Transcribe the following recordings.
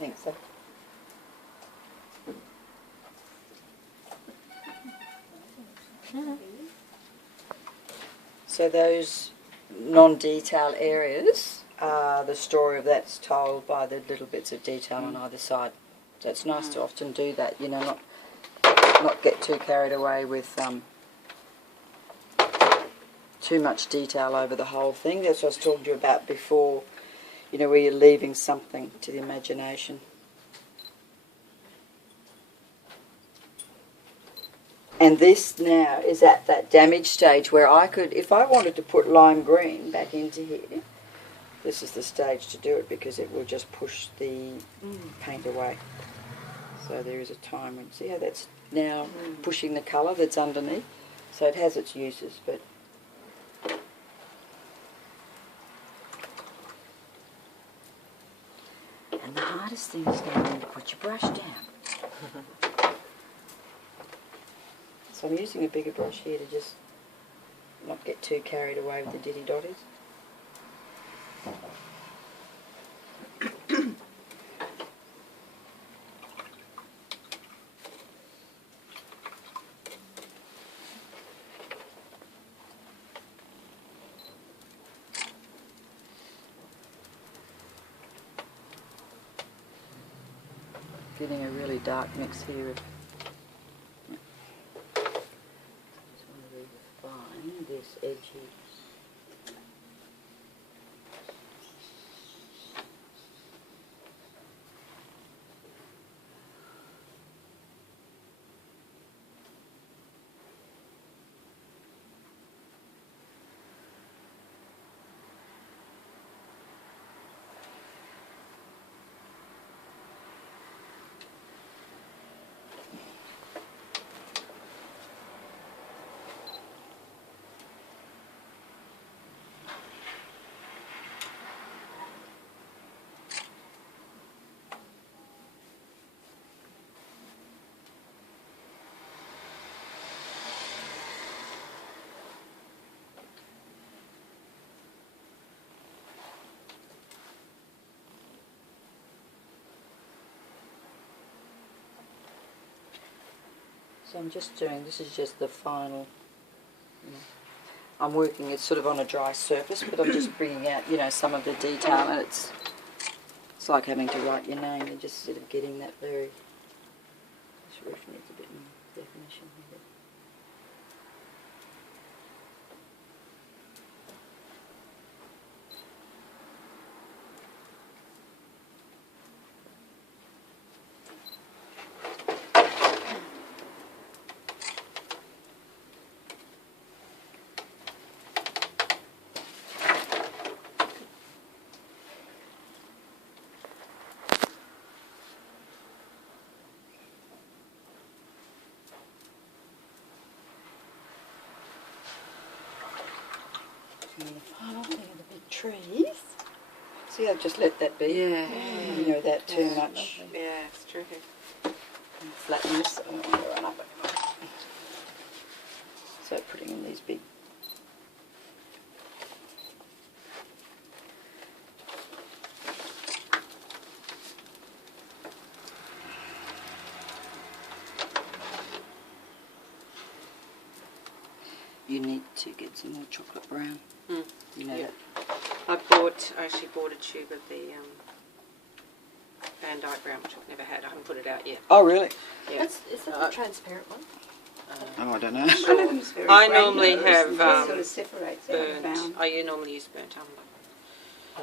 think so. So those non-detail areas, the story of that's told by the little bits of detail on either side. So it's nice to often do that, you know, not get too carried away with too much detail over the whole thing. That's what I was talking to you about before, you know, where you're leaving something to the imagination. And this now is at that damage stage where I could, if I wanted to put lime green back into here, this is the stage to do it because it will just push the paint away. So there is a time when, see how that's now pushing the colour that's underneath? So it has its uses, but... And the hardest thing is going to put your brush down. So I'm using a bigger brush here to just not get too carried away with the ditty dotties. Getting a really dark mix here of this edge here. So I'm just doing, this is just the final, you know, I'm working it sort of on a dry surface, but I'm just bringing out, you know, some of the detail, and it's like having to write your name, you're just sort of getting that very, this roof needs a bit more definition here. And the final thing are the big trees. See, I've just let that be. Yeah. You know, that too much. Yeah, it's true. Flatten this, I don't want to run up anymore. So putting in these big. You need to get some more chocolate brown. You know that. I actually bought a tube of the Van Dyke brown, which I've never had. I haven't put it out yet. Oh, really? Yeah. Is that the transparent one? Oh, I don't know. I normally have sort of separates out burnt. down. Oh, you normally use burnt umber.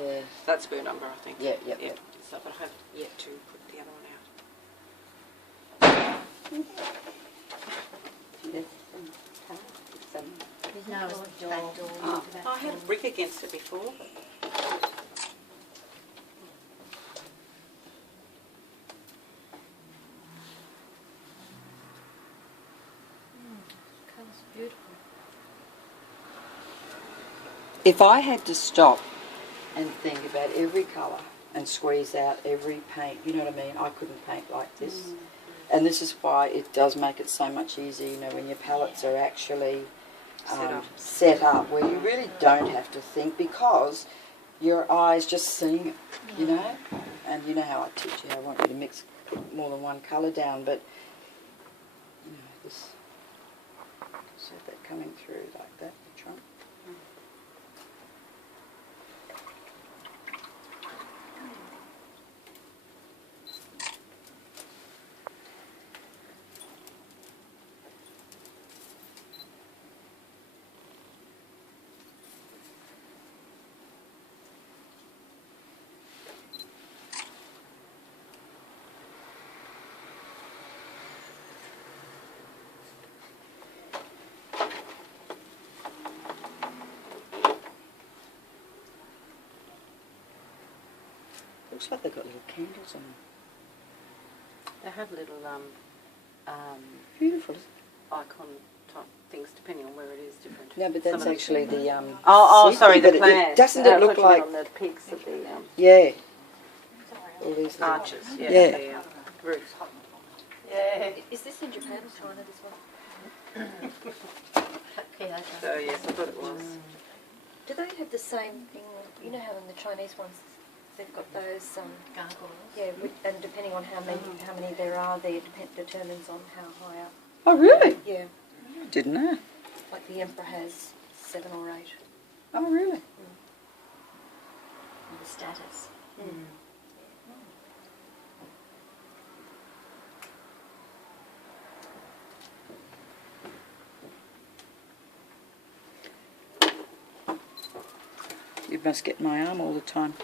Yeah. That's burnt umber, I think. Yeah. So, but I have yet to put the other one out. No, it's the back door. Oh, I had a brick against it before. Colour's beautiful. If I had to stop and think about every colour and squeeze out every paint, you know what I mean, I couldn't paint like this. And this is why it does make it so much easier, you know, when your palettes are actually set up where you really don't have to think because your eye's just seeing it, you know, down. You know how I teach you. I want you to put more than one colour down, but you know, this. So that coming through like that, the trunk. Looks like they've got little candles on them. They have little Beautiful. icon type things depending on where it is different. No, but that's actually the sorry, the but plants. doesn't it look like on the peaks of the yeah? All these little- arches? Yeah. Yeah. The, roofs. Yeah. Is this in Japan or China, this one? Yeah, So yes, I thought it was. do they have the same thing? You know how in the Chinese ones they've got those gargoyles. Yeah, and depending on how many there are, there determines on how high up. Oh really? Yeah, Didn't know. like the emperor has 7 or 8. Oh really? And the status. You must get my arm all the time.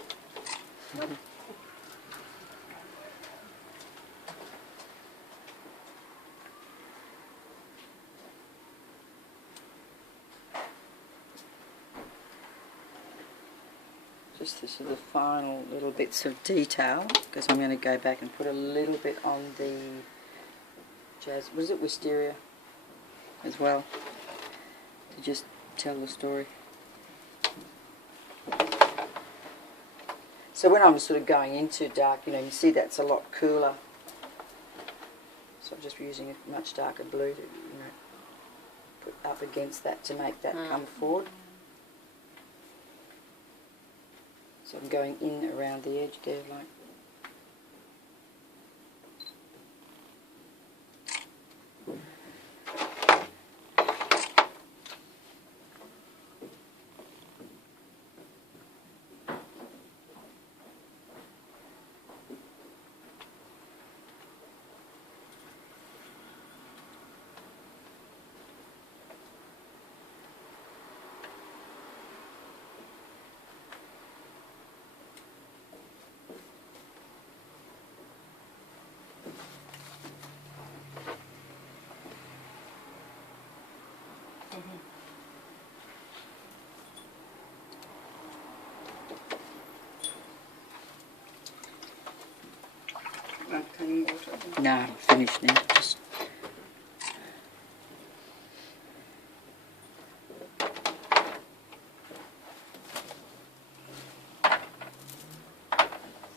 Just this are the final little bits of detail, because I'm going to go back and put a little bit on the jazz. Was it wisteria as well to just tell the story? So when I'm sort of going into dark, you know, you see that's a lot cooler. So I'm just using a much darker blue to, you know, put up against that to make that come forward. So I'm going in around the edge there, like. No, I'm finished now. Just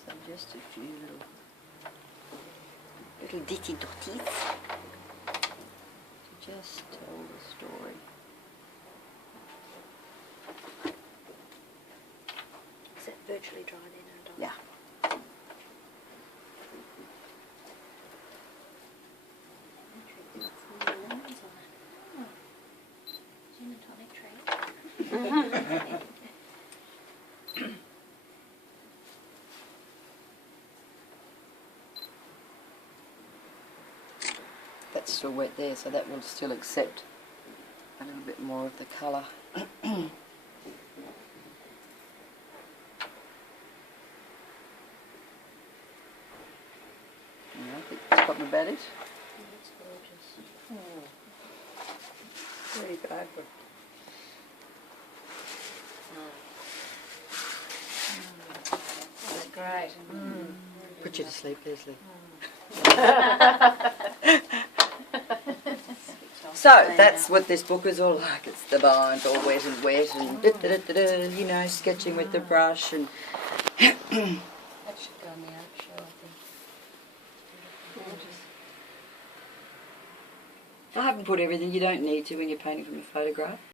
so just a few little ditty dotties to just tell the story. Is that virtually dry then? Yeah. Gin and tonic tray. That's still wet there, so that will still accept a little bit more of the colour. I think that's got my about it. That's gorgeous. There you go. That's great. Put you to sleep, Leslie. So that's what this book is all like. It's the lines all wet and you know, sketching with the brush and. That should go on the art show, I think. I haven't put everything. You don't need to when you're painting from a photograph.